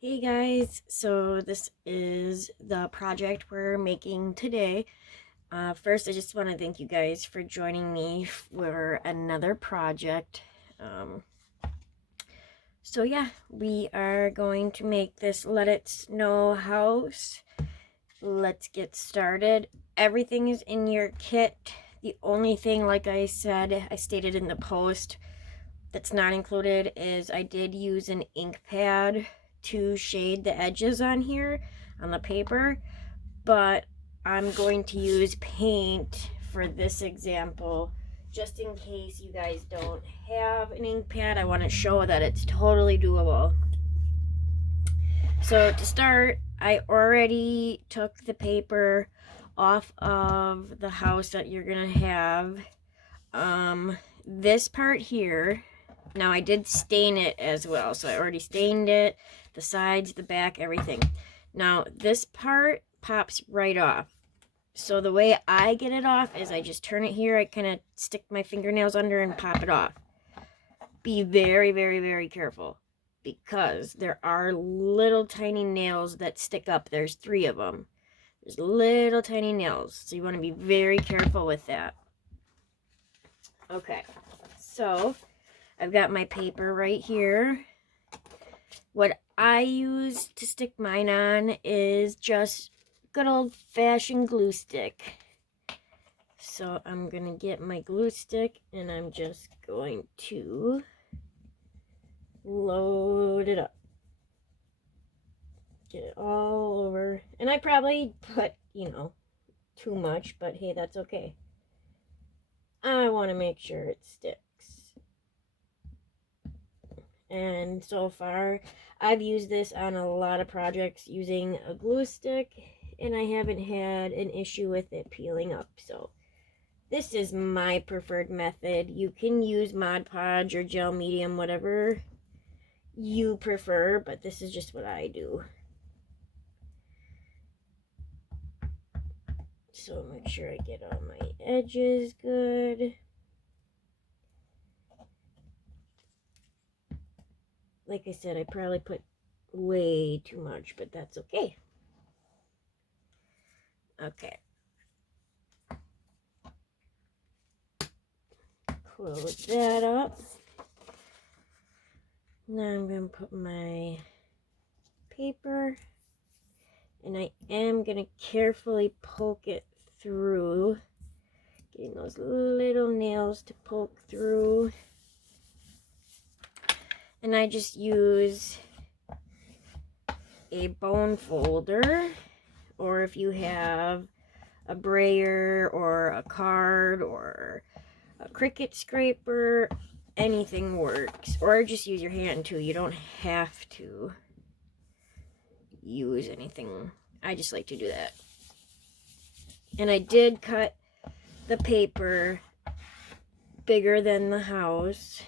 Hey guys, so this is the project we're making today. First, I just want to thank you guys for joining me for another project. Um, so yeah, we are going to make this Let It Snow house. Let's get started. Everything is in your kit. The only thing, like I said, I stated in the post, that's not included is I did use an ink pad to shade the edges on here on the paper, but I'm going to use paint for this example just in case you guys don't have an ink pad. I want to show that it's totally doable. So to start, I already took the paper off of the house that you're gonna have. This part here, now I did stain it as well, so I already stained it, the sides, the back, everything. Now this part pops right off. So the way I get it off is I just turn it here, I kind of stick my fingernails under and pop it off. Be very, very, very careful because there are little tiny nails that stick up. There's 3 of them. There's little tiny nails, so you want to be very careful with that. Okay, so I've got my paper right here. What I use to stick mine on is just good old-fashioned glue stick. So I'm gonna get my glue stick and I'm just going to load it up. Get it all over. And I probably put, too much, but hey, that's okay. I want to make sure it sticks. And so far, I've used this on a lot of projects using a glue stick, and I haven't had an issue with it peeling up. So this is my preferred method. You can use Mod Podge or gel medium, whatever you prefer, but this is just what I do. So make sure I get all my edges good. Like I said, I probably put way too much, but that's okay. Okay. Close that up. Now I'm going to put my paper, and I am going to carefully poke it through, getting those little nails to poke through. And I just use a bone folder, or if you have a brayer or a card or a Cricut scraper, anything works. Or just use your hand too. You don't have to use anything. I just like to do that. And I did cut the paper bigger than the house.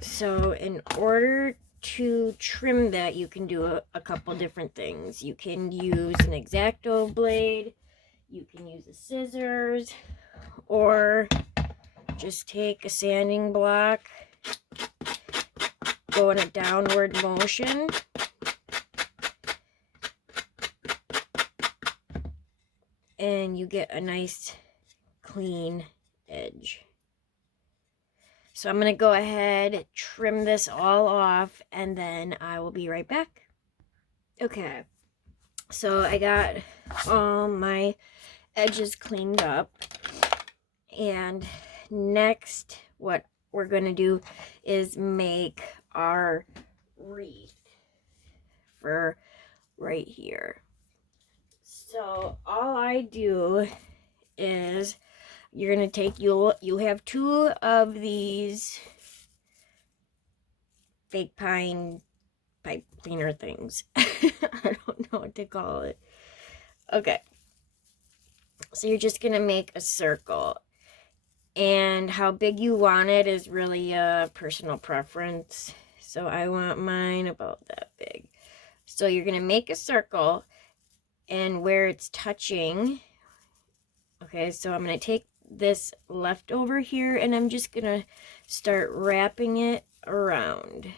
So in order to trim that, you can do a couple different things. You can use an X-Acto blade, you can use the scissors, or just take a sanding block, go in a downward motion, and you get a nice clean edge. So I'm going to go ahead, trim this all off, and then I will be right back. Okay, so I got all my edges cleaned up, and next what we're going to do is make our wreath for right here. So all I do is you're going to take, you have 2 of these fake pine pipe cleaner things. I don't know what to call it. Okay. So you're just going to make a circle. And how big you want it is really a personal preference. So I want mine about that big. So you're going to make a circle, and where it's touching, okay, so I'm going to take this leftover here, and I'm just going to start wrapping it around.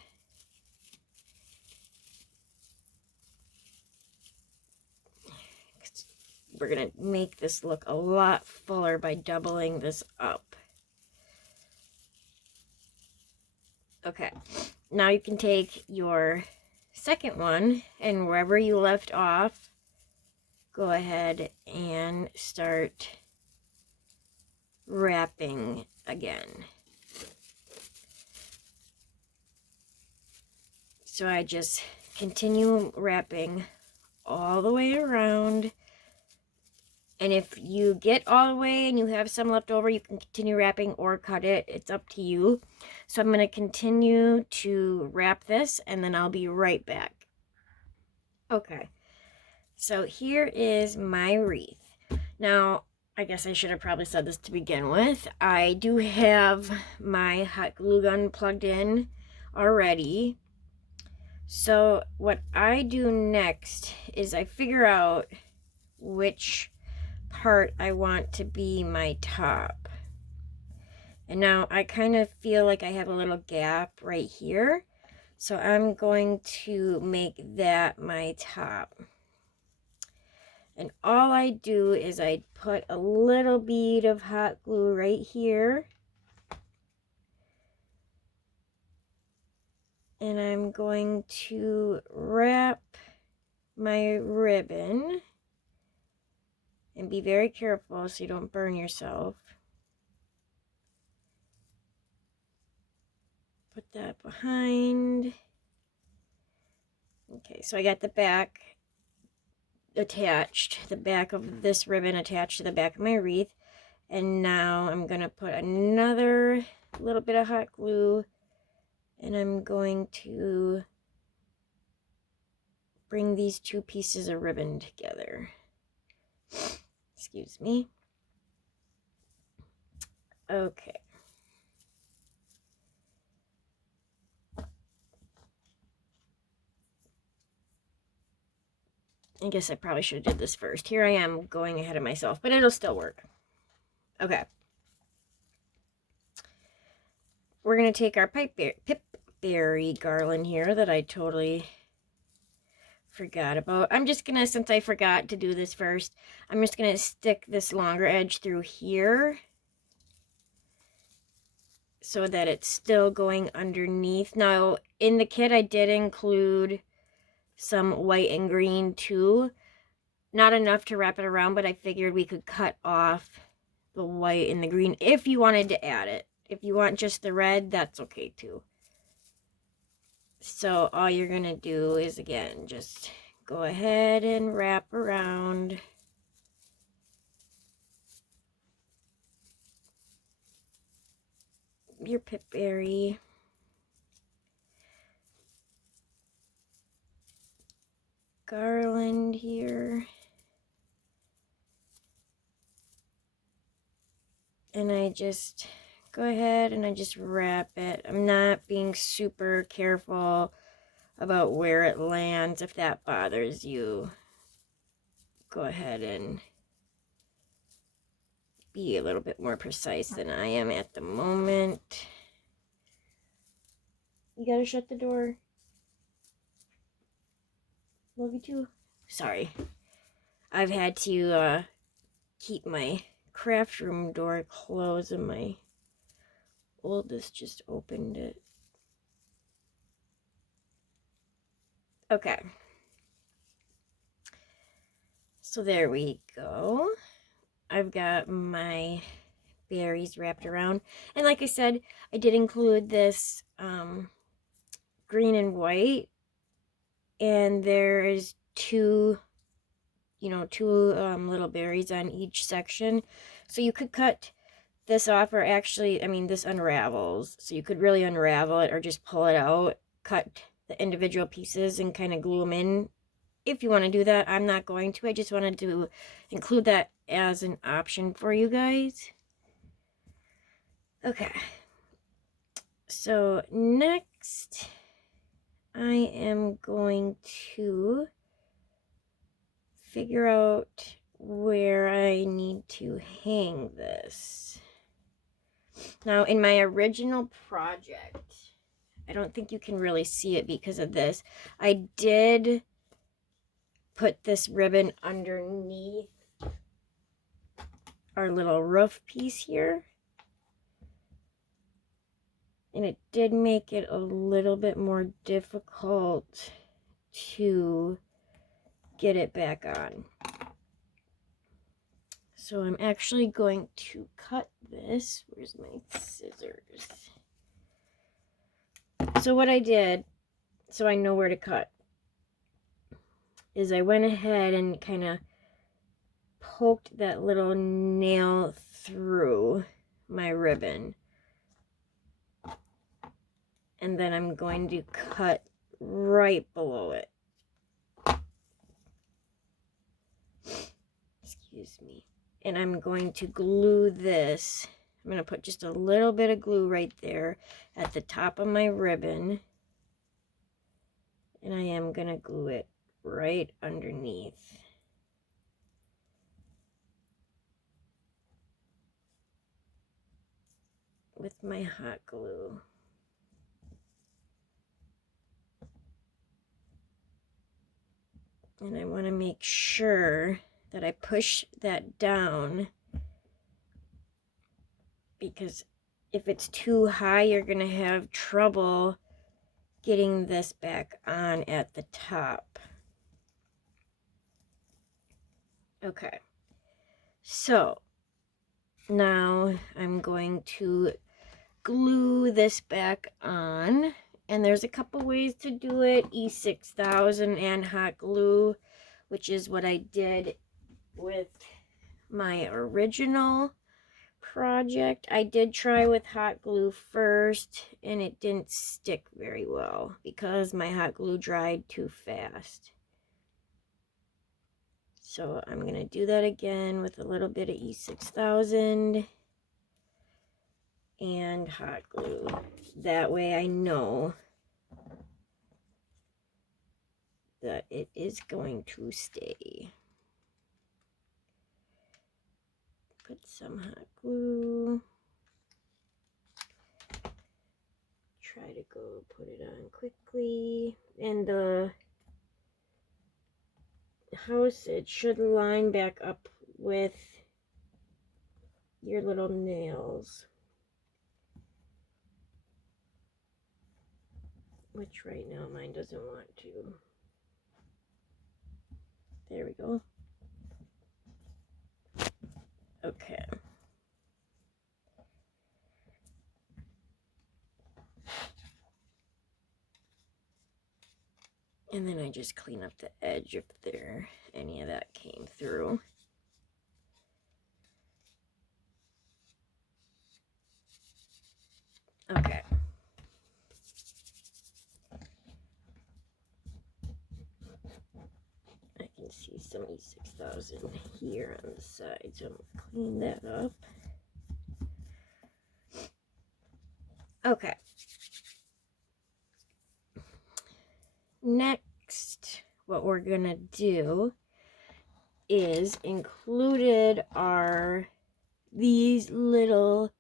we're gonna make this look a lot fuller by doubling this up. Okay, now you can take your second one, and wherever you left off, go ahead and start wrapping again. So I just continue wrapping all the way around. And if you get all the way and you have some left over, you can continue wrapping or cut it. It's up to you. So I'm going to continue to wrap this, and then I'll be right back. Okay, so here is my wreath. Now, I guess I should have probably said this to begin with. I do have my hot glue gun plugged in already. So what I do next is I figure out which part I want to be my top. And now I kind of feel like I have a little gap right here. So I'm going to make that my top. And all I do is I put a little bead of hot glue right here. And I'm going to wrap my ribbon. And be very careful so you don't burn yourself. Put that behind. Okay, so I got the back attached, the back of this ribbon attached to the back of my wreath. And now I'm going to put another little bit of hot glue, and I'm going to bring these two pieces of ribbon together. Excuse me. Okay. I guess I probably should have did this first. Here I am going ahead of myself, but it'll still work. Okay. We're going to take our pipberry garland here that I totally forgot about. I'm just going to, since I forgot to do this first, I'm just going to stick this longer edge through here so that it's still going underneath. Now, in the kit, I did include some white and green too. Not enough to wrap it around, but I figured we could cut off the white and the green if you wanted to add it. If you want just the red, that's okay too. So all you're going to do is, again, just go ahead and wrap around. Your pipberry. Garland here. And I just go ahead and I just wrap it. I'm not being super careful about where it lands. If that bothers you, go ahead and be a little bit more precise than I am at the moment. You gotta shut the door. Love you too. Sorry. I've had to keep my craft room door closed, and my oldest just opened it. Okay. So there we go. I've got my berries wrapped around. And like I said, I did include this green and white. And there is two little berries on each section. So you could cut this off, or actually, I mean, this unravels. So you could really unravel it or just pull it out, cut the individual pieces and kind of glue them in. If you want to do that, I'm not going to. I just wanted to include that as an option for you guys. Okay. So next, I am going to figure out where I need to hang this. Now, in my original project, I don't think you can really see it because of this. I did put this ribbon underneath our little roof piece here. And it did make it a little bit more difficult to get it back on. So I'm actually going to cut this. Where's my scissors? So what I did, so I know where to cut, is I went ahead and kind of poked that little nail through my ribbon. And then I'm going to cut right below it. Excuse me. And I'm going to glue this. I'm going to put just a little bit of glue right there at the top of my ribbon. And I am going to glue it right underneath. With my hot glue. And I want to make sure that I push that down, because if it's too high, you're going to have trouble getting this back on at the top. Okay, so now I'm going to glue this back on, and there's a couple ways to do it: E6000 and hot glue, which is what I did with my original project. I did try with hot glue first, and it didn't stick very well because my hot glue dried too fast. So I'm going to do that again with a little bit of E6000 and hot glue. That way I know that it is going to stay. Put some hot glue. Try to go put it on quickly. And the house, it should line back up with your little nails, which right now mine doesn't want to. There we go. Okay. And then I just clean up the edge if any of that came through. Okay. I can see some E6000 here on the side, so I'm going to clean that up. Okay. Next, what we're going to do is included are these little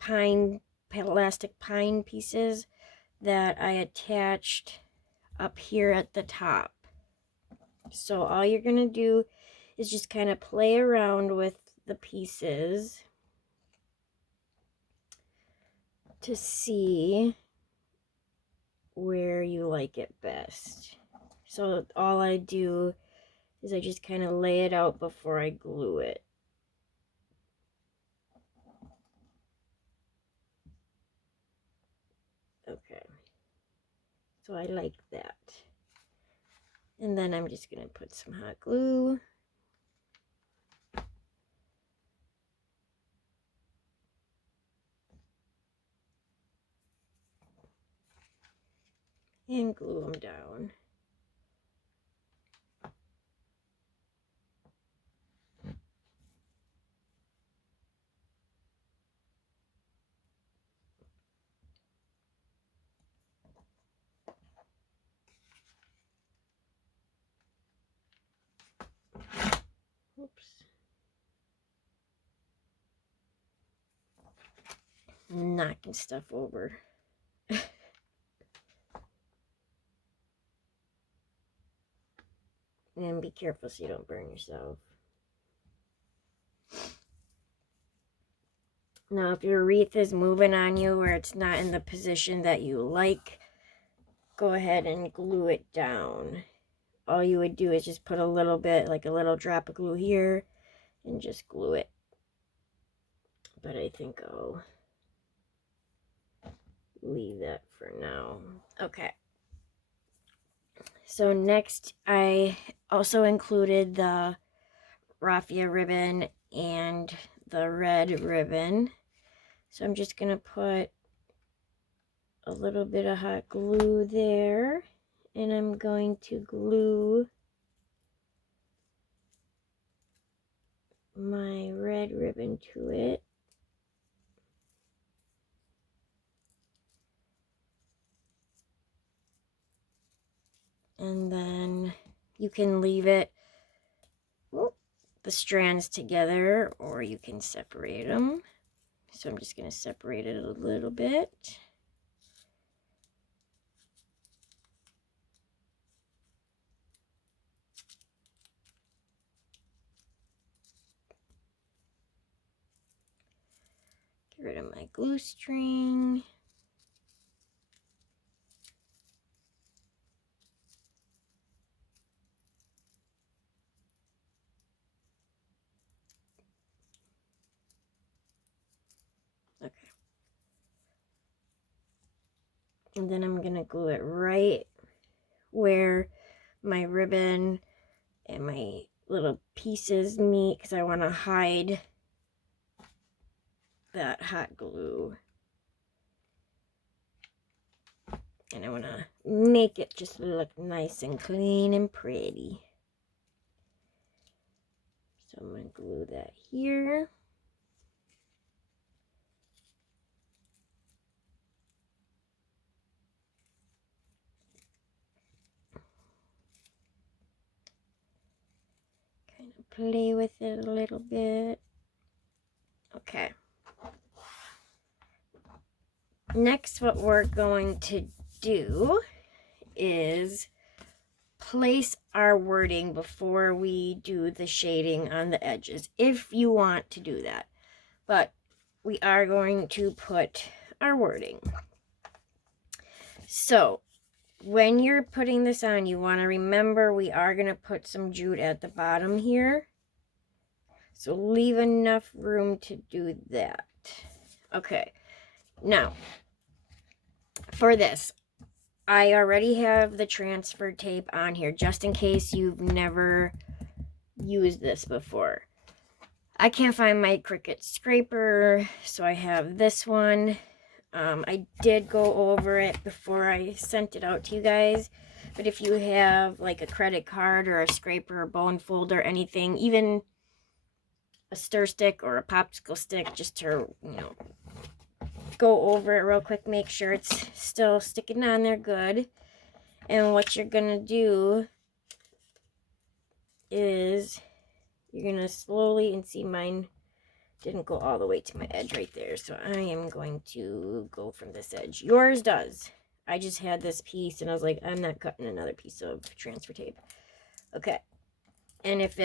plastic pine pieces that I attached up here at the top. So all you're going to do is just kind of play around with the pieces to see where you like it best. So all I do is I just kind of lay it out before I glue it. Okay, so I like that. And then I'm just going to put some hot glue. And glue them down. Oops. Knocking stuff over. And be careful so you don't burn yourself. Now, if your wreath is moving on you or it's not in the position that you like, go ahead and glue it down. All you would do is just put a little bit, like a little drop of glue here, and just glue it. But I think I'll leave that for now. Okay. So next, I also included the raffia ribbon and the red ribbon. So I'm just going to put a little bit of hot glue there, and I'm going to glue my red ribbon to it. And then you can leave it, the strands together, or you can separate them. So I'm just going to separate it a little bit. Get rid of my glue string. Okay. And then I'm going to glue it right where my ribbon and my little pieces meet, because I want to hide that hot glue. And I want to make it just look nice and clean and pretty. So I'm going to glue that here. Kind of play with it a little bit. Okay. Next, what we're going to do is place our wording before we do the shading on the edges, if you want to do that. But we are going to put our wording. So when you're putting this on, you want to remember we are going to put some jute at the bottom here. So leave enough room to do that. Okay. Now, for this, I already have the transfer tape on here, just in case you've never used this before. I can't find my Cricut scraper, so I have this one. I did go over it before I sent it out to you guys, but if you have like a credit card or a scraper or bone folder, anything, even a stir stick or a popsicle stick, just to, you know, go over it real quick, make sure it's still sticking on there good. And what you're gonna do is you're gonna slowly, and see mine didn't go all the way to my edge right there, so I am going to go from this edge. Yours does. I just had this piece and I was like, I'm not cutting another piece of transfer tape. Okay. And if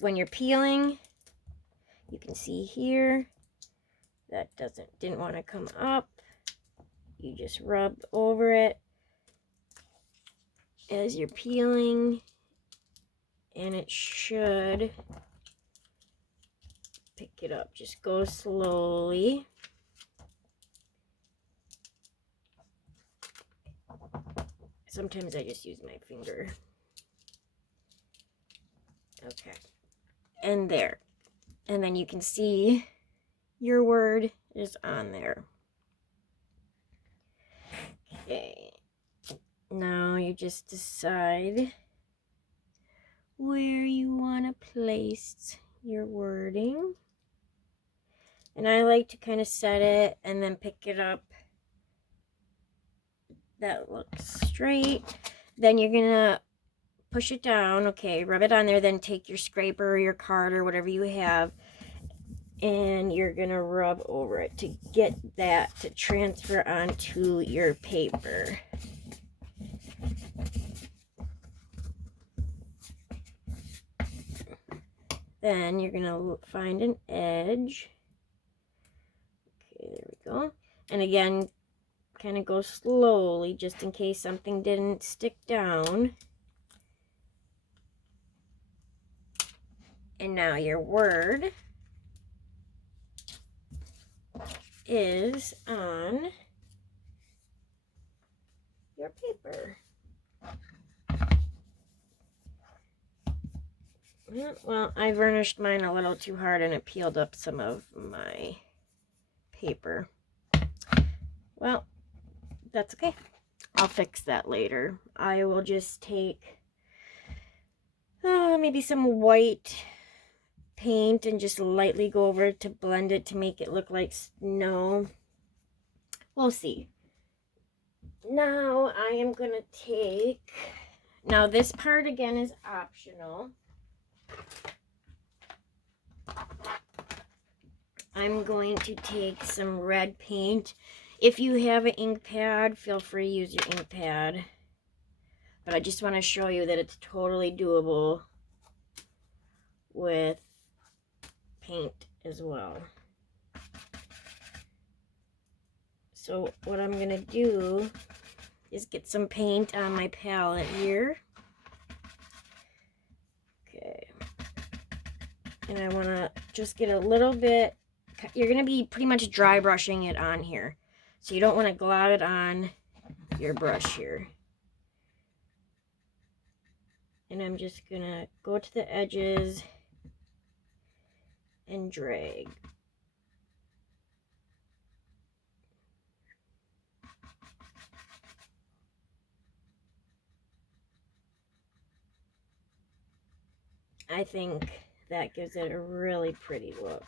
when you're peeling, you can see here that didn't want to come up. You just rub over it as you're peeling, and it should pick it up. Just go slowly. Sometimes I just use my finger. Okay. And there. And then you can see your word is on there. Okay. Now you just decide where you want to place your wording. And I like to kind of set it and then pick it up that looks straight. Then you're gonna push it down. Okay, rub it on there, then take your scraper or your card or whatever you have, and you're gonna rub over it to get that to transfer onto your paper. Then you're gonna find an edge go. And again, kind of go slowly just in case something didn't stick down. And now your word is on your paper. Well, I varnished mine a little too hard and it peeled up some of my paper. Well, that's okay. I'll fix that later. I will just take maybe some white paint and just lightly go over it to blend it to make it look like snow. We'll see. Now I am going to take, now this part again is optional. I'm going to take some red paint. If you have an ink pad, feel free to use your ink pad. But I just want to show you that it's totally doable with paint as well. So what I'm going to do is get some paint on my palette here. Okay. And I want to just get a little bit, you're going to be pretty much dry brushing it on here. So you don't want to glob it on your brush here. And I'm just going to go to the edges and drag. I think that gives it a really pretty look.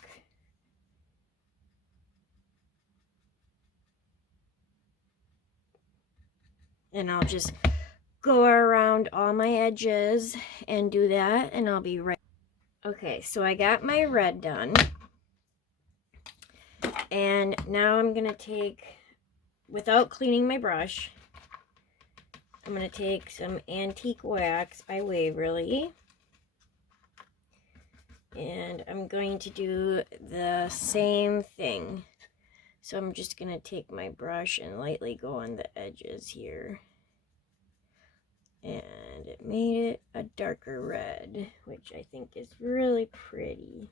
And I'll just go around all my edges and do that, and I'll be right. Okay, so I got my red done. And now I'm going to take, without cleaning my brush, I'm going to take some Antique Wax by Waverly. And I'm going to do the same thing. So I'm just going to take my brush and lightly go on the edges here. And it made it a darker red, which I think is really pretty.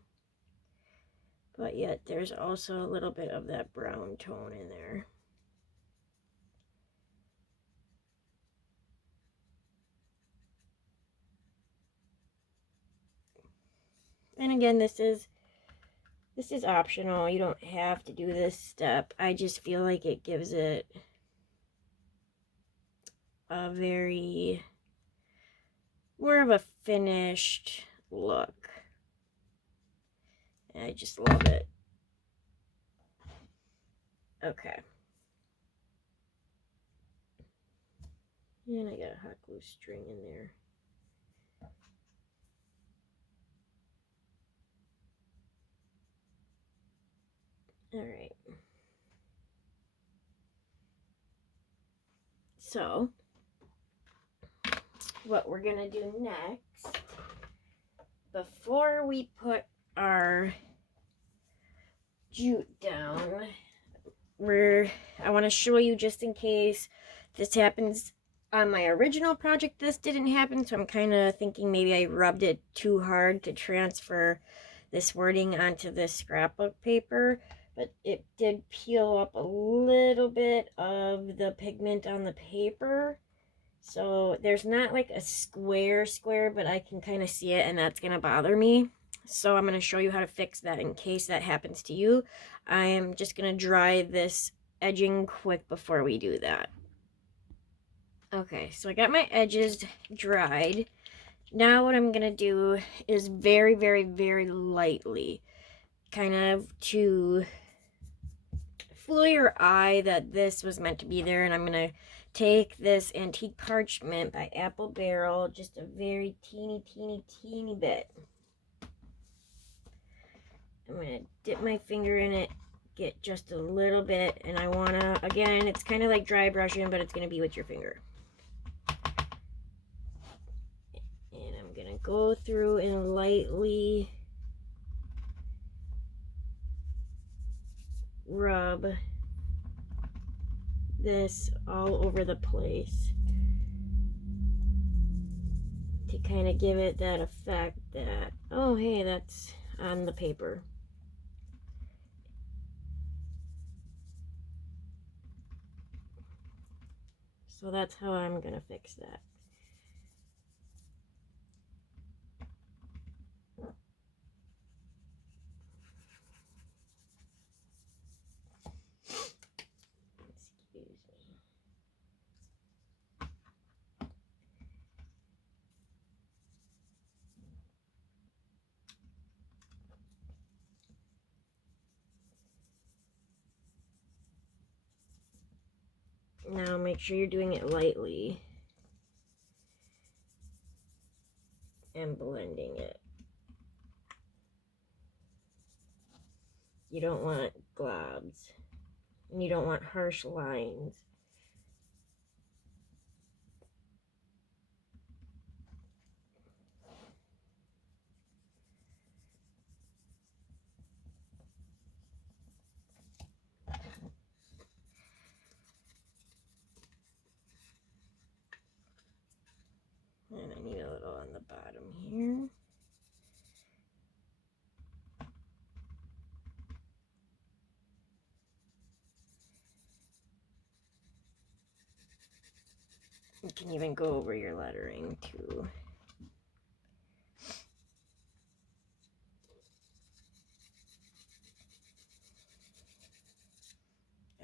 But yet there's also a little bit of that brown tone in there. And again, this is optional. You don't have to do this step. I just feel like it gives it a very, more of a finished look. And I just love it. Okay. And I got a hot glue string in there. All right. So, what we're gonna do next, before we put our jute down, I want to show you, just in case this happens on my original project, this didn't happen, so I'm kind of thinking maybe I rubbed it too hard to transfer this wording onto this scrapbook paper, but it did peel up a little bit of the pigment on the paper. So there's not like a square, but I can kind of see it, and that's going to bother me. So I'm going to show you how to fix that in case that happens to you. I am just going to dry this edging quick before we do that. Okay, so I got my edges dried. Now what I'm going to do is very, very, very lightly, kind of to fool your eye that this was meant to be there, and I'm going to take this Antique Parchment by Apple Barrel, just a very teeny bit. I'm going to dip my finger in it, get just a little bit, and I want to, again, it's kind of like dry brushing, but it's going to be with your finger. And I'm going to go through and lightly rub this all over the place to kind of give it that effect that, oh hey, that's on the paper. So that's how I'm gonna fix that. Excuse me. Now make sure you're doing it lightly and blending it. You don't want globs, and you don't want harsh lines. And I need a little on the bottom here. You can even go over your lettering too.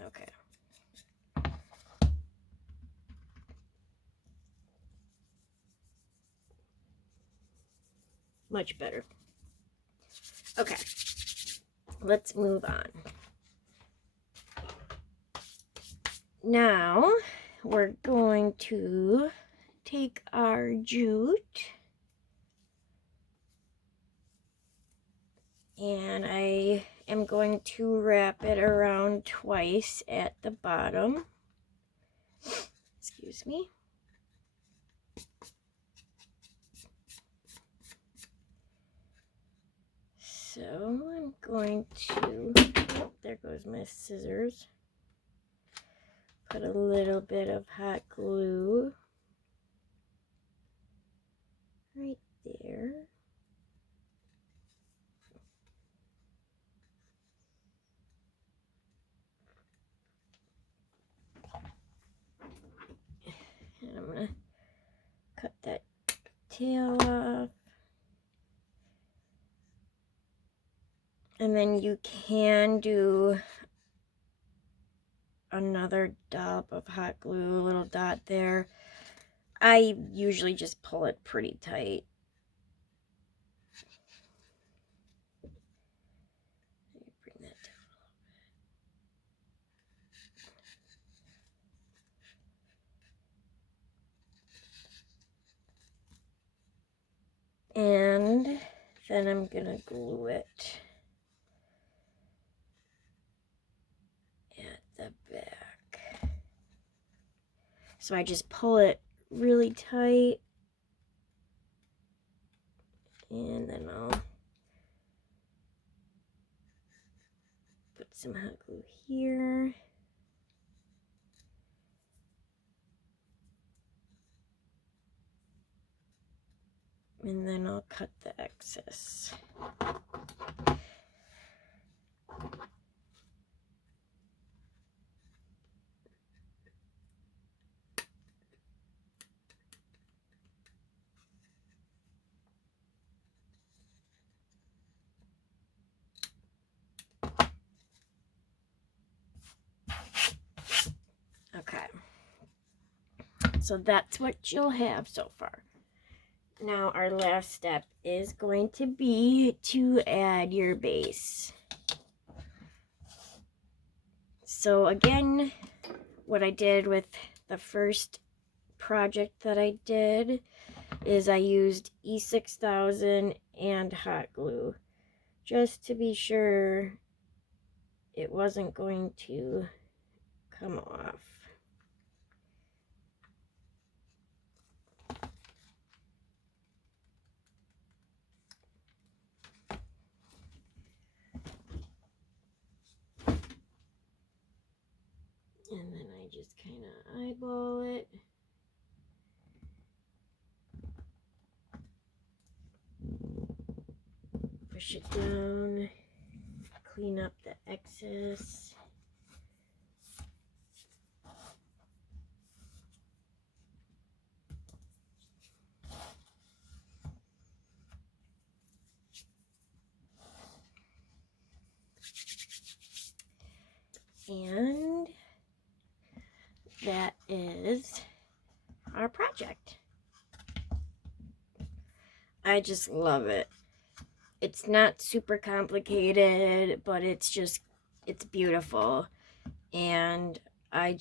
Okay. Much better. Okay, let's move on. Now we're going to take our jute, and I am going to wrap it around twice at the bottom. Excuse me. So I'm going to, oh, there goes my scissors. Put a little bit of hot glue right there. And I'm gonna cut that tail off. And then you can do another dollop of hot glue, a little dot there. I usually just pull it pretty tight. Bring that down. And then I'm gonna glue it at the back. So I just pull it really tight, and then I'll put some hot glue here. And then I'll cut the excess. Okay, so that's what you'll have so far. Now our last step is going to be to add your base. So again, what I did with the first project that I did is I used E6000 and hot glue just to be sure it wasn't going to come off. And then I just kind of eyeball it. Push it down, clean up the excess. And that is our project. I just love it. It's not super complicated, but it's beautiful. And I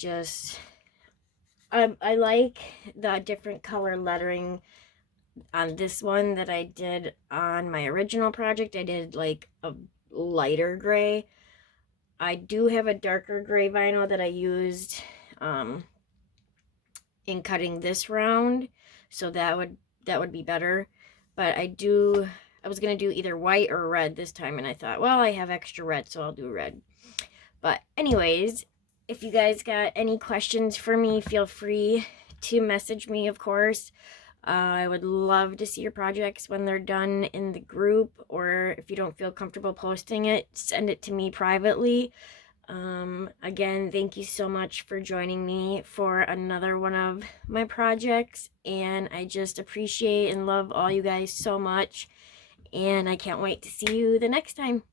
like the different color lettering on this one that I did on my original project. I did like a lighter gray. I do have a darker gray vinyl that I used in cutting this round, so that would be better. But I was gonna do either white or red this time, and I thought, well, I have extra red, so I'll do red. But anyways, if you guys got any questions for me, feel free to message me, of course. I would love to see your projects when they're done in the group, or if you don't feel comfortable posting it, send it to me privately. Again, thank you so much for joining me for another one of my projects, and I just appreciate and love all you guys so much, and I can't wait to see you the next time.